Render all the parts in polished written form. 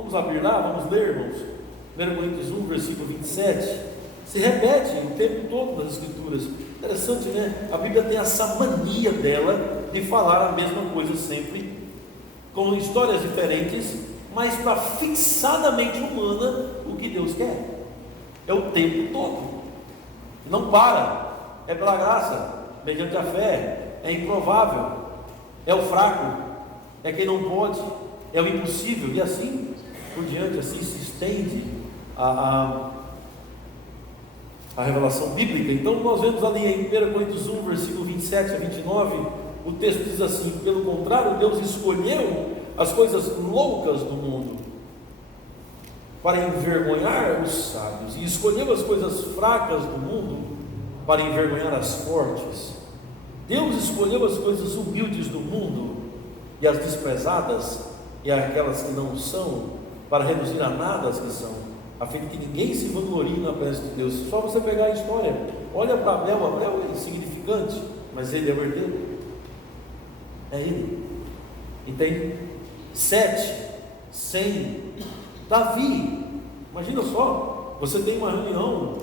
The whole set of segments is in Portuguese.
Vamos abrir lá, vamos ler, irmãos. 1 Coríntios 1, versículo 27. Se repete o tempo todo nas Escrituras. Interessante, né? A Bíblia tem essa mania dela de falar a mesma coisa sempre, com histórias diferentes, mas para fixar na mente humana o que Deus quer. É o tempo todo. Não para. É pela graça, mediante a fé. É improvável. É o fraco. É quem não pode. É o impossível. E assim por diante, assim se estende a revelação bíblica. Então nós vemos ali em 1 Coríntios 1, versículo 27 a 29, o texto diz assim: pelo contrário, Deus escolheu as coisas loucas do mundo para envergonhar os sábios, e escolheu as coisas fracas do mundo para envergonhar as fortes. Deus escolheu as coisas humildes do mundo e as desprezadas e aquelas que não são, para reduzir a nada as que são, a fim de que ninguém se vanglorie na presença de Deus. Só você pegar a história, olha para Abel é insignificante, mas ele é o herdeiro, é ele. E tem 7, 100, Davi. Imagina só, você tem uma reunião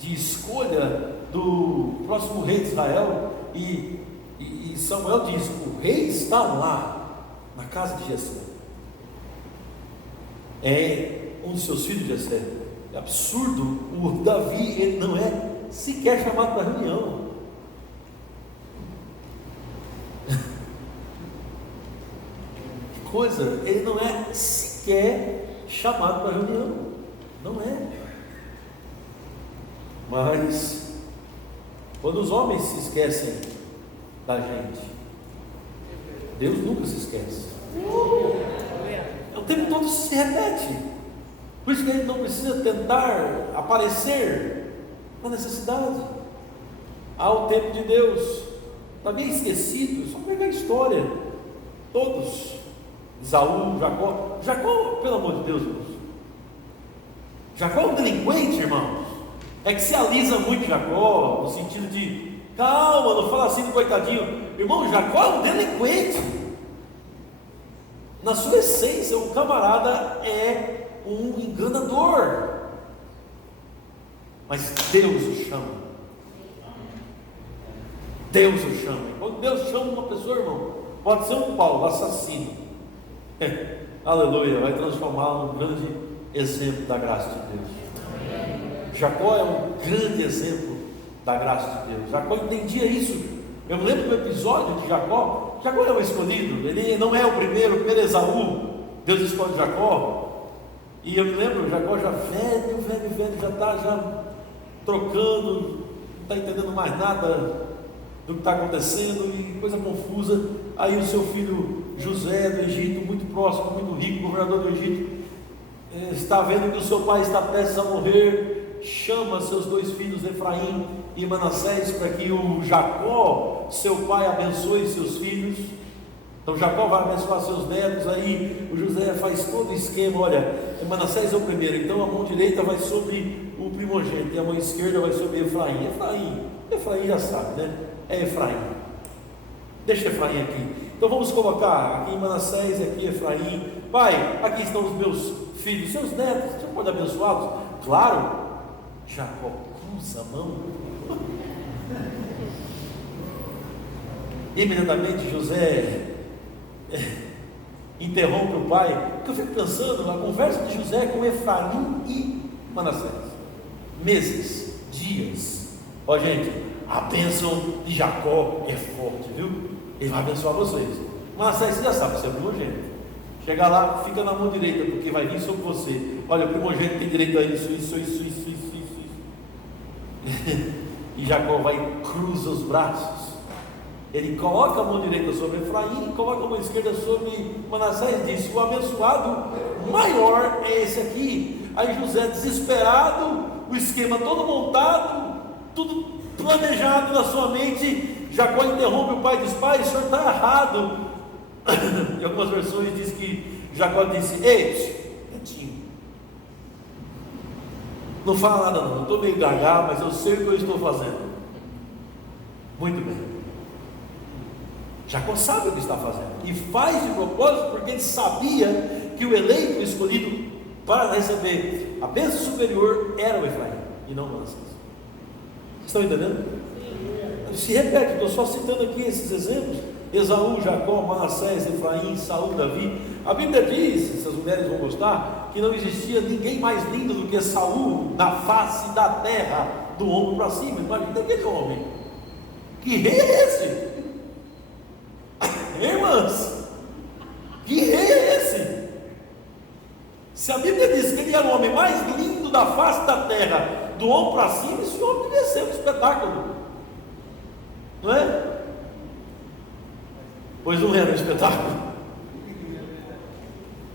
de escolha do próximo rei de Israel, e Samuel diz: o rei está lá, na casa de Jessé. É um dos seus filhos, Jessé. É absurdo. O Davi, ele não é sequer chamado para reunião. Que coisa, ele não é sequer chamado para reunião. Não é. Mas quando os homens se esquecem da gente, Deus nunca se esquece. O tempo todo se repete. Por isso que a gente não precisa tentar aparecer na necessidade. Há o tempo de Deus. Está bem esquecido, só pegar a história. Todos. Esaú, Jacó. Jacó, pelo amor de Deus, irmãos. Jacó é um delinquente, irmãos. É que se alisa muito Jacó, no sentido de, calma, não fala assim do coitadinho. Irmão, Jacó é um delinquente. Na sua essência, o camarada é um enganador. Mas Deus o chama. Deus o chama. Quando Deus chama uma pessoa, irmão, pode ser um Paulo, assassino. Aleluia, vai transformá-lo num grande exemplo da graça de Deus. Jacó é um grande exemplo da graça de Deus. Jacó entendia isso. Eu me lembro do episódio de Jacó. Jacó é o escolhido, ele não é o primeiro Esaú. Deus escolhe Jacó. E eu me lembro, Jacó já velho, já está já trocando, não está entendendo mais nada do que está acontecendo, e coisa confusa. Aí o seu filho José do Egito, muito próximo, muito rico, governador do Egito, está vendo que o seu pai está prestes a morrer, chama seus 2 filhos, Efraim e Manassés, para que o Jacó, seu pai, abençoe seus filhos. Então Jacó vai abençoar seus netos. Aí o José faz todo o esquema. Olha, Manassés é o primeiro, então a mão direita vai sobre o primogênito e a mão esquerda vai sobre Efraim. Efraim já sabe, né? É Efraim. Deixa Efraim aqui. Então vamos colocar aqui Manassés, aqui Efraim. Pai, aqui estão os meus filhos, seus netos, você pode abençoá-los? Claro. Jacó cruza a mão. Imediatamente José interrompe o pai. Porque eu fico pensando na conversa de José com Efraim e Manassés. Meses, dias. Ó, gente, a bênção de Jacó é forte, viu? Ele vai abençoar vocês. Manassés, você já sabe, você é primogênito. Chega lá, fica na mão direita, porque vai vir sobre você. Olha, o primogênito tem direito a isso. E Jacó vai e cruza os braços. Ele coloca a mão direita sobre Efraim, coloca a mão esquerda sobre Manassés, e diz: o abençoado maior é esse aqui. Aí José, desesperado, o esquema todo montado, tudo planejado na sua mente, Jacó interrompe o pai e diz: pai, o senhor está errado. Em algumas versões diz que Jacó disse: ei, netinho, não fala nada não, eu estou meio gaga, mas eu sei o que eu estou fazendo. Muito bem. Jacó sabe o que está fazendo, e faz de propósito, porque ele sabia que o eleito, o escolhido para receber a bênção superior era o Efraim e não Manassés. Estão entendendo? Se repete, estou só citando aqui esses exemplos: Esaú, Jacó, Manassés, Efraim, Saul, Davi. A Bíblia diz, se as mulheres vão gostar, que não existia ninguém mais lindo do que Saul na face da terra, do ombro para cima. Imagina aquele homem. Que rei é esse? Irmãs, que rei é esse? Se a Bíblia diz que ele era o homem mais lindo da face da terra, do ombro para cima, esse homem devia ser um espetáculo, não é? Pois não era um espetáculo.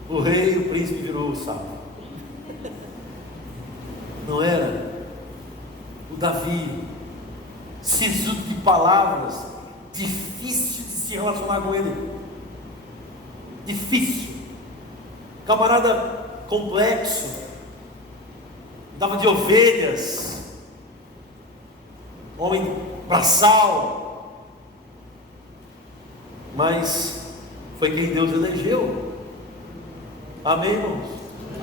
O rei, o príncipe virou o sapo. Não era? O Davi, sisudo de palavras, difícil de se relacionar com ele. Difícil. Camarada complexo. Dava de ovelhas. Homem braçal. Mas foi quem Deus elegeu. Amém, irmãos?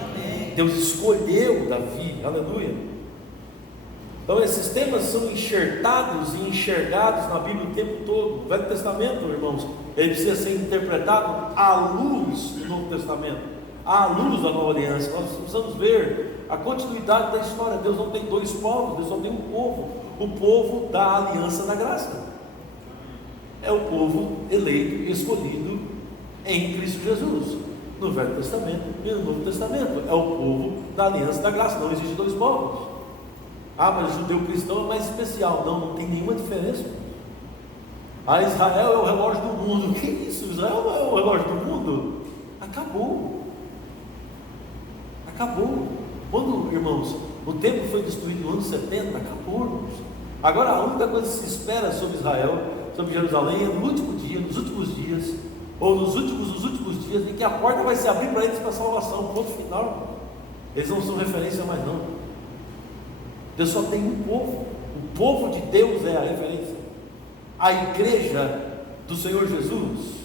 Amém. Deus escolheu Davi, aleluia. Então esses temas são enxertados e enxergados na Bíblia o tempo todo. O Velho Testamento, irmãos, ele precisa ser interpretado à luz do Novo Testamento, à luz da Nova Aliança. Nós precisamos ver a continuidade da história. Deus não tem dois povos, Deus só tem um povo, o povo da aliança da graça. É o povo eleito e escolhido em Cristo Jesus. No Velho Testamento e no Novo Testamento é o povo da aliança da graça. Não existe dois povos. Ah, mas o judeu cristão é mais especial. Não tem nenhuma diferença. Ah, Israel é o relógio do mundo. Que isso? Israel não é o relógio do mundo? Acabou. Acabou. Quando, irmãos, o templo foi destruído no ano 70, acabou, irmãos. Agora a única coisa que se espera sobre Israel, sobre Jerusalém, é no último dia, nos últimos dias, ou nos últimos dias, em que a porta vai se abrir para eles para a salvação. Ponto final. Eles não são referência mais não. Deus só tem um povo. O povo de Deus é a referência. A igreja do Senhor Jesus,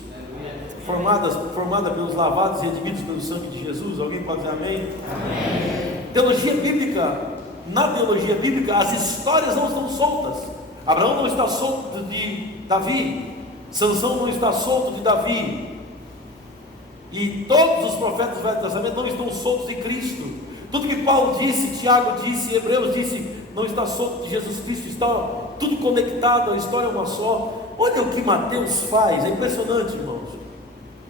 formada pelos lavados e redimidos pelo sangue de Jesus. Alguém pode dizer amém? Amém. Teologia bíblica. Na teologia bíblica as histórias não estão soltas. Abraão não está solto de Davi, Sansão não está solto de Davi, e todos os profetas do Velho Testamento não estão soltos de Cristo. Tudo que Paulo disse, Tiago disse, Hebreus disse, não está solto de Jesus Cristo. Está tudo conectado, a história é uma só. Olha o que Mateus faz, é impressionante, irmãos.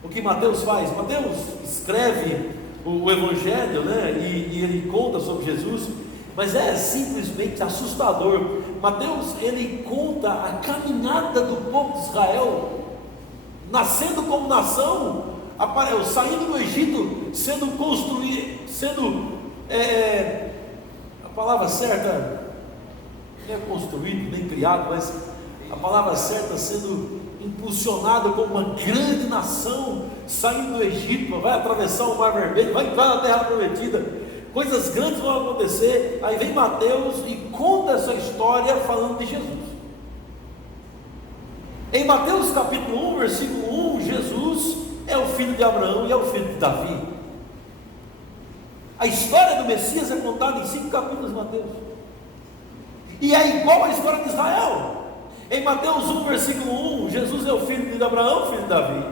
O que Mateus faz? Mateus escreve o Evangelho, né? E ele conta sobre Jesus, mas é simplesmente assustador. Mateus, ele conta a caminhada do povo de Israel, nascendo como nação, saindo do Egito, sendo construído, a palavra certa, não é construído, nem criado, mas a palavra certa, sendo impulsionado como uma grande nação, saindo do Egito, vai atravessar o Mar Vermelho, vai entrar na Terra Prometida. Coisas grandes vão acontecer. Aí vem Mateus e conta essa história falando de Jesus. Em Mateus capítulo 1, versículo 1, Jesus é o filho de Abraão e é o filho de Davi. A história do Messias é contada em 5 capítulos de Mateus, e é igual à história de Israel. Em Mateus 1, versículo 1, Jesus é o filho de Abraão, filho de Davi.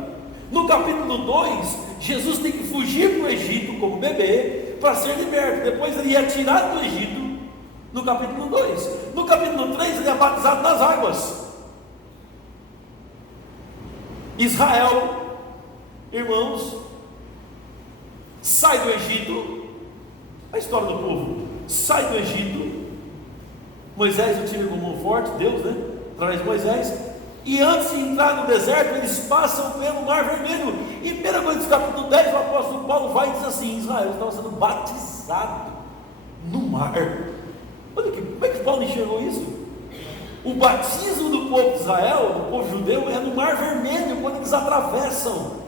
No capítulo 2, Jesus tem que fugir para o Egito como bebê para ser liberto. Depois ele é tirado do Egito no capítulo 2. No capítulo 3 ele é batizado nas águas. Israel, irmãos, sai do Egito. A história do povo sai do Egito. Moisés o tira com mão forte, Deus, né? Através de Moisés. E antes de entrar no deserto, eles passam pelo Mar Vermelho. E 1 Coríntios capítulo 10, o apóstolo Paulo vai e diz assim: Israel estava sendo batizado no mar. Olha aqui, como é que Paulo enxergou isso? O batismo do povo de Israel, do povo judeu, é no Mar Vermelho, quando eles atravessam.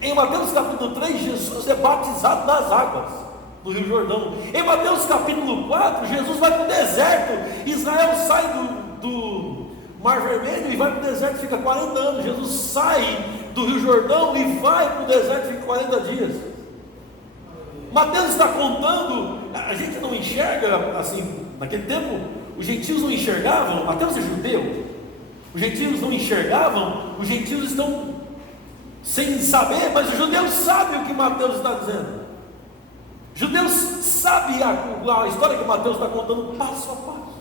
Em Mateus capítulo 3, Jesus é batizado nas águas do Rio Jordão. Em Mateus capítulo 4, Jesus vai para o deserto. Israel sai do Mar Vermelho e vai para o deserto, fica 40 anos. Jesus sai do Rio Jordão e vai para o deserto em 40 dias. Mateus está contando, a gente não enxerga assim, naquele tempo os gentios não enxergavam, Mateus é judeu, os gentios não enxergavam, os gentios estão sem saber, mas os judeus sabem o que Mateus está dizendo. Os judeus sabem a história que Mateus está contando passo a passo.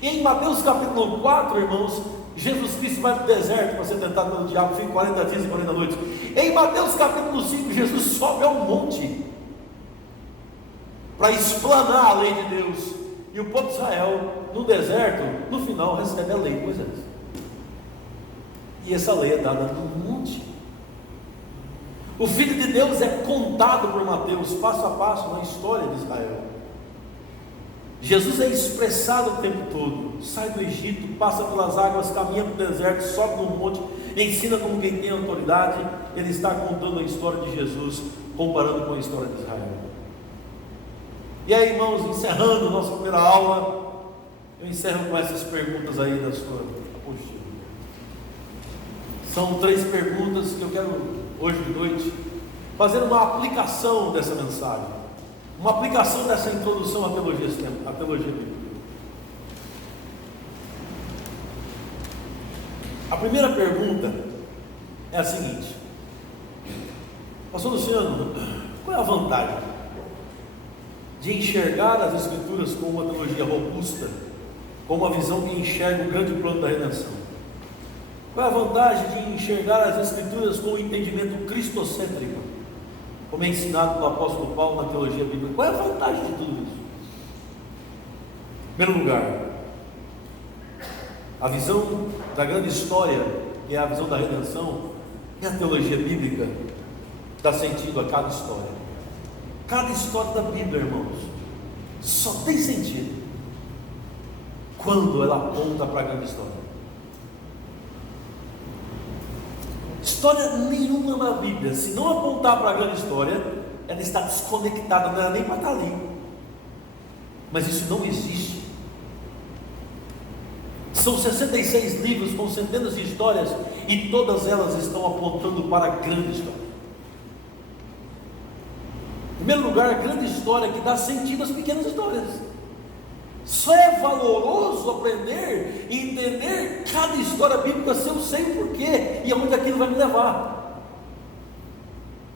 E em Mateus capítulo 4, irmãos, Jesus Cristo vai para o deserto para ser tentado pelo diabo, fica 40 dias e 40 noites. Em Mateus capítulo 5, Jesus sobe ao monte para explanar a lei de Deus. E o povo de Israel, no deserto, no final, recebe a lei de Moisés. E essa lei é dada no monte. O Filho de Deus é contado por Mateus, passo a passo, na história de Israel. Jesus é expressado o tempo todo. Sai do Egito, passa pelas águas, caminha para o deserto, sobe no monte, ensina como quem tem autoridade. Ele está contando a história de Jesus, comparando com a história de Israel. E aí, irmãos, encerrando nossa primeira aula, eu encerro com essas perguntas aí da sua apostila. São 3 perguntas que eu quero, hoje de noite, fazer uma aplicação dessa mensagem, uma aplicação dessa introdução à teologia bíblica. A primeira pergunta é a seguinte: Pastor Luciano, qual é a vantagem de enxergar as Escrituras com uma teologia robusta, com uma visão que enxerga o grande plano da redenção? Qual é a vantagem de enxergar as Escrituras com um entendimento cristocêntrico, como é ensinado pelo apóstolo Paulo na teologia bíblica? Qual é a vantagem de tudo isso? Em primeiro lugar, a visão da grande história, que é a visão da redenção, e a teologia bíblica dá sentido a cada história. Cada história da Bíblia, irmãos, só tem sentido quando ela aponta para a grande história. História nenhuma na Bíblia, se não apontar para a grande história, ela está desconectada, não era nem para estar ali. Mas isso não existe. São 66 livros com centenas de histórias e todas elas estão apontando para a grande história. Em primeiro lugar, a grande história que dá sentido às pequenas histórias. Só é valoroso aprender e entender cada história bíblica se eu sei o porquê e aonde aquilo vai me levar.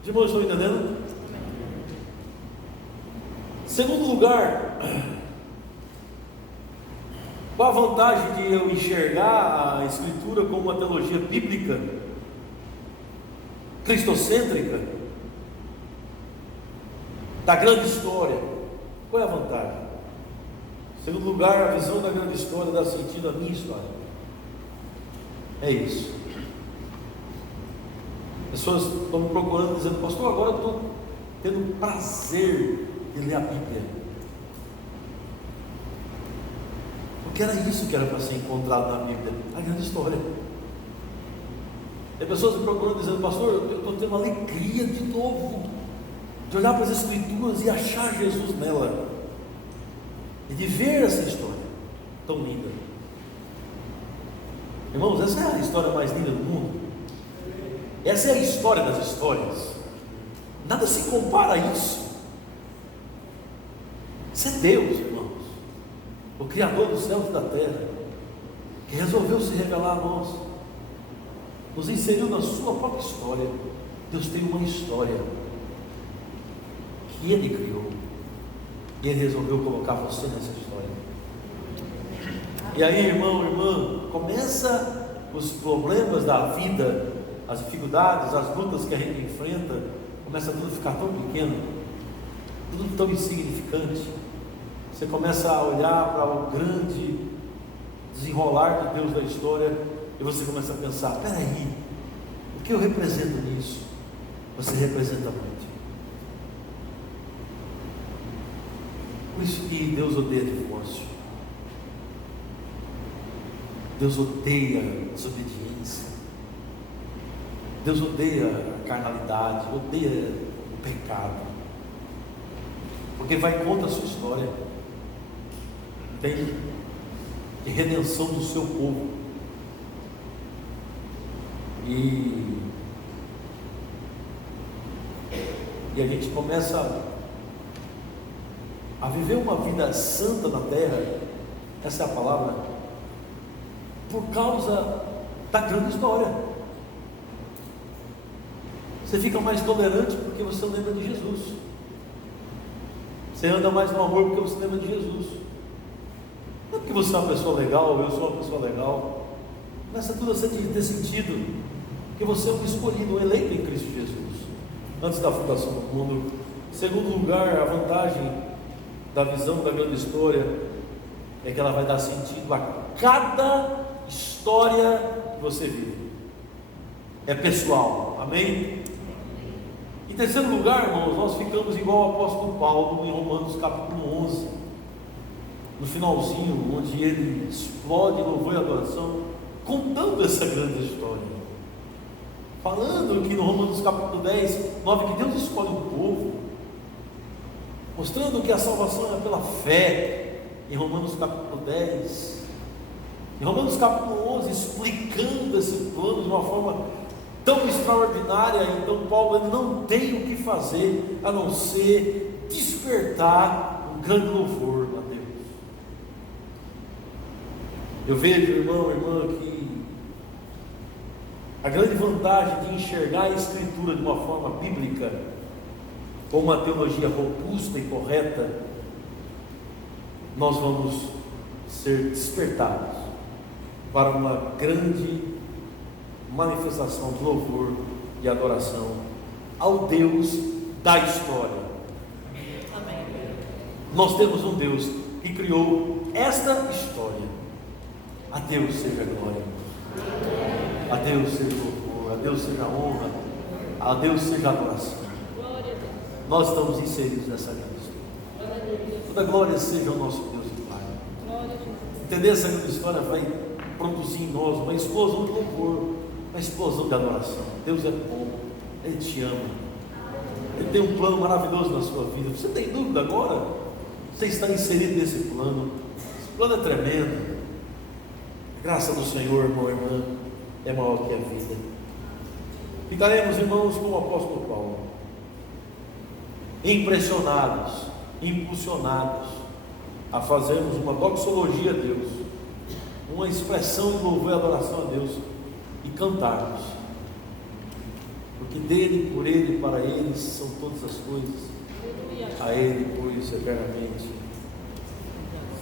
Os irmãos estão entendendo? Segundo lugar, qual a vantagem de eu enxergar a Escritura como uma teologia bíblica, cristocêntrica, da grande história? Qual é a vantagem? Em segundo lugar, a visão da grande história dá sentido à minha história. É isso. Pessoas estão me procurando dizendo: pastor, agora eu estou tendo prazer de ler a Bíblia, porque era isso que era para ser encontrado na Bíblia, a grande história. E pessoas me procurando dizendo: pastor, eu estou tendo alegria de novo de olhar para as Escrituras e achar Jesus nela, e de ver essa história tão linda. Irmãos, essa é a história mais linda do mundo. Essa é a história das histórias. Nada se compara a isso. Isso é Deus, irmãos, o Criador dos céus e da terra, que resolveu se revelar a nós, nos inseriu na sua própria história. Deus tem uma história que Ele criou, e Ele resolveu colocar você nessa história. E aí, irmão, irmã, começa os problemas da vida, as dificuldades, as lutas que a gente enfrenta, começa tudo a ficar tão pequeno, tudo tão insignificante. Você começa a olhar para o grande desenrolar de Deus da história, e você começa a pensar: peraí, o que eu represento nisso? Você representa muito. Por isso que Deus odeia divórcio. Deus odeia a desobediência. Deus odeia a carnalidade, odeia o pecado, porque vai contra a sua história, entende? De redenção do seu povo. E e a gente começa a viver uma vida santa na terra, essa é a palavra, por causa da grande história. Você fica mais tolerante porque você lembra de Jesus. Você anda mais no amor porque você lembra de Jesus. Não é porque você é uma pessoa legal, ou eu sou uma pessoa legal. Começa tudo a ter sentido, que você é um escolhido, um eleito em Cristo Jesus, antes da fundação do mundo. Em segundo lugar, a vantagem da visão da grande história é que ela vai dar sentido a cada história que você vive. É pessoal, amém? Em terceiro lugar, irmãos, nós ficamos igual ao apóstolo Paulo em Romanos capítulo 11, no finalzinho, onde ele explode louvor e adoração, contando essa grande história, falando que no Romanos capítulo 10, 9, que Deus escolhe um povo, mostrando que a salvação é pela fé, em Romanos capítulo 10, em Romanos capítulo 11, explicando esse plano de uma forma tão extraordinária. Então Paulo ele não tem o que fazer a não ser despertar um grande louvor a Deus. Eu vejo, irmão, irmã, que a grande vantagem de enxergar a Escritura de uma forma bíblica, com uma teologia robusta e correta, nós vamos ser despertados para uma grande manifestação de louvor e adoração ao Deus da história. Amém. Nós temos um Deus que criou esta história. A Deus seja a glória, a Deus seja o louvor, a Deus seja a honra, a Deus seja a adoração. Nós estamos inseridos nessa grande história. Toda glória seja ao nosso Deus e Pai. Entender essa grande história vai produzir em nós uma explosão de louvor, uma explosão de adoração. Deus é bom, Ele te ama, Ele tem um plano maravilhoso na sua vida. Você tem dúvida agora? Você está inserido nesse plano. Esse plano é tremendo. A graça do Senhor, irmão e irmã, é maior que a vida. Ficaremos, irmãos, como o apóstolo Paulo, impressionados, impulsionados a fazermos uma doxologia a Deus, uma expressão de louvor e adoração a Deus, e cantarmos, porque dele, por ele e para ele são todas as coisas, a ele, pois, eternamente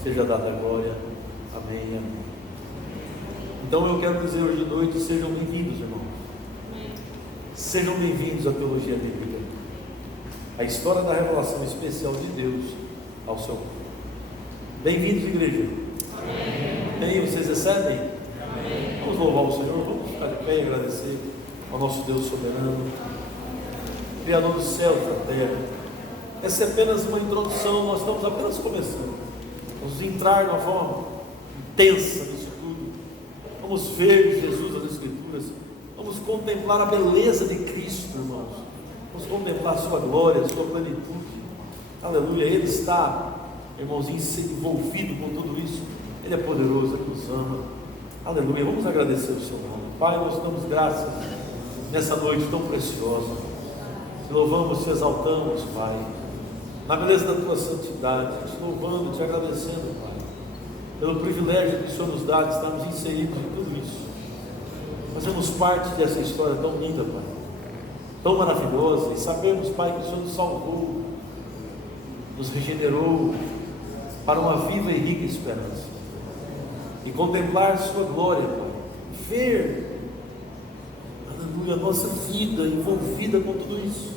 seja dada a glória. Amém, amém. Então eu quero dizer hoje de noite, sejam bem-vindos, irmãos. Sejam bem-vindos à teologia bíblica, a história da revelação especial de Deus ao seu povo. Bem-vindos, igreja. Amém. Vocês recebem? Amém. Vamos louvar o Senhor, vamos ficar de pé e agradecer ao nosso Deus soberano, Criador dos céus e da terra. Essa é apenas uma introdução, nós estamos apenas começando. Vamos entrar de uma forma intensa nisso tudo. Vamos ver Jesus nas Escrituras. Vamos contemplar a beleza de Cristo, irmãos. Vamos contemplar a sua glória, a sua plenitude. Aleluia. Ele está, irmãozinho, envolvido com tudo isso. Ele é poderoso, Ele nos ama. Aleluia. Vamos agradecer o seu nome. Pai, nós damos graças nessa noite tão preciosa. Te louvamos, te exaltamos, Pai, na beleza da tua santidade. Te louvando, te agradecendo, Pai, pelo privilégio que o Senhor nos dá de estarmos inseridos em tudo isso. Fazemos parte dessa história tão linda, Pai, tão maravilhosa, e sabemos, Pai, que o Senhor nos salvou, nos regenerou para uma viva e rica esperança, e contemplar sua glória, Pai, ver, aleluia, a nossa vida envolvida com tudo isso,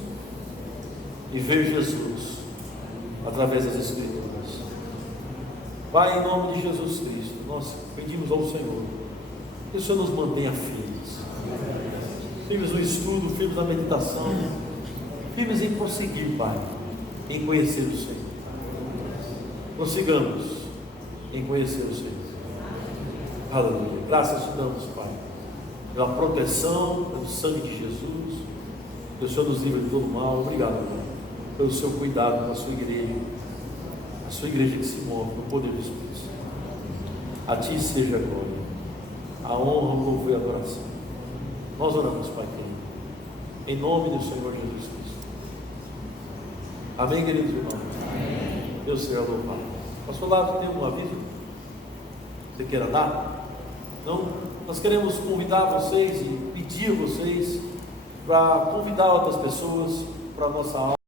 e ver Jesus através das Escrituras. Pai, em nome de Jesus Cristo, nós pedimos ao Senhor que o Senhor nos mantenha firmes, firmes no estudo, firmes na meditação, firmes em prosseguir, Pai, em conhecer o Senhor. Prossigamos em conhecer o Senhor. Aleluia. Graças te damos, Pai, pela proteção, pelo sangue de Jesus, que o Senhor nos livre de todo mal. Obrigado, Pai, pelo seu cuidado com a sua igreja, a sua igreja que se move no poder do Espírito Santo. A ti seja a glória, a honra, o louvor e a adoração. Nós oramos, Pai querido, em nome do Senhor Jesus Cristo. Amém, queridos irmãos? Amém. Deus seja louvado. Pastor Lázaro, tem algum aviso que você queira dar? Então, nós queremos convidar vocês e pedir a vocês para convidar outras pessoas para a nossa aula.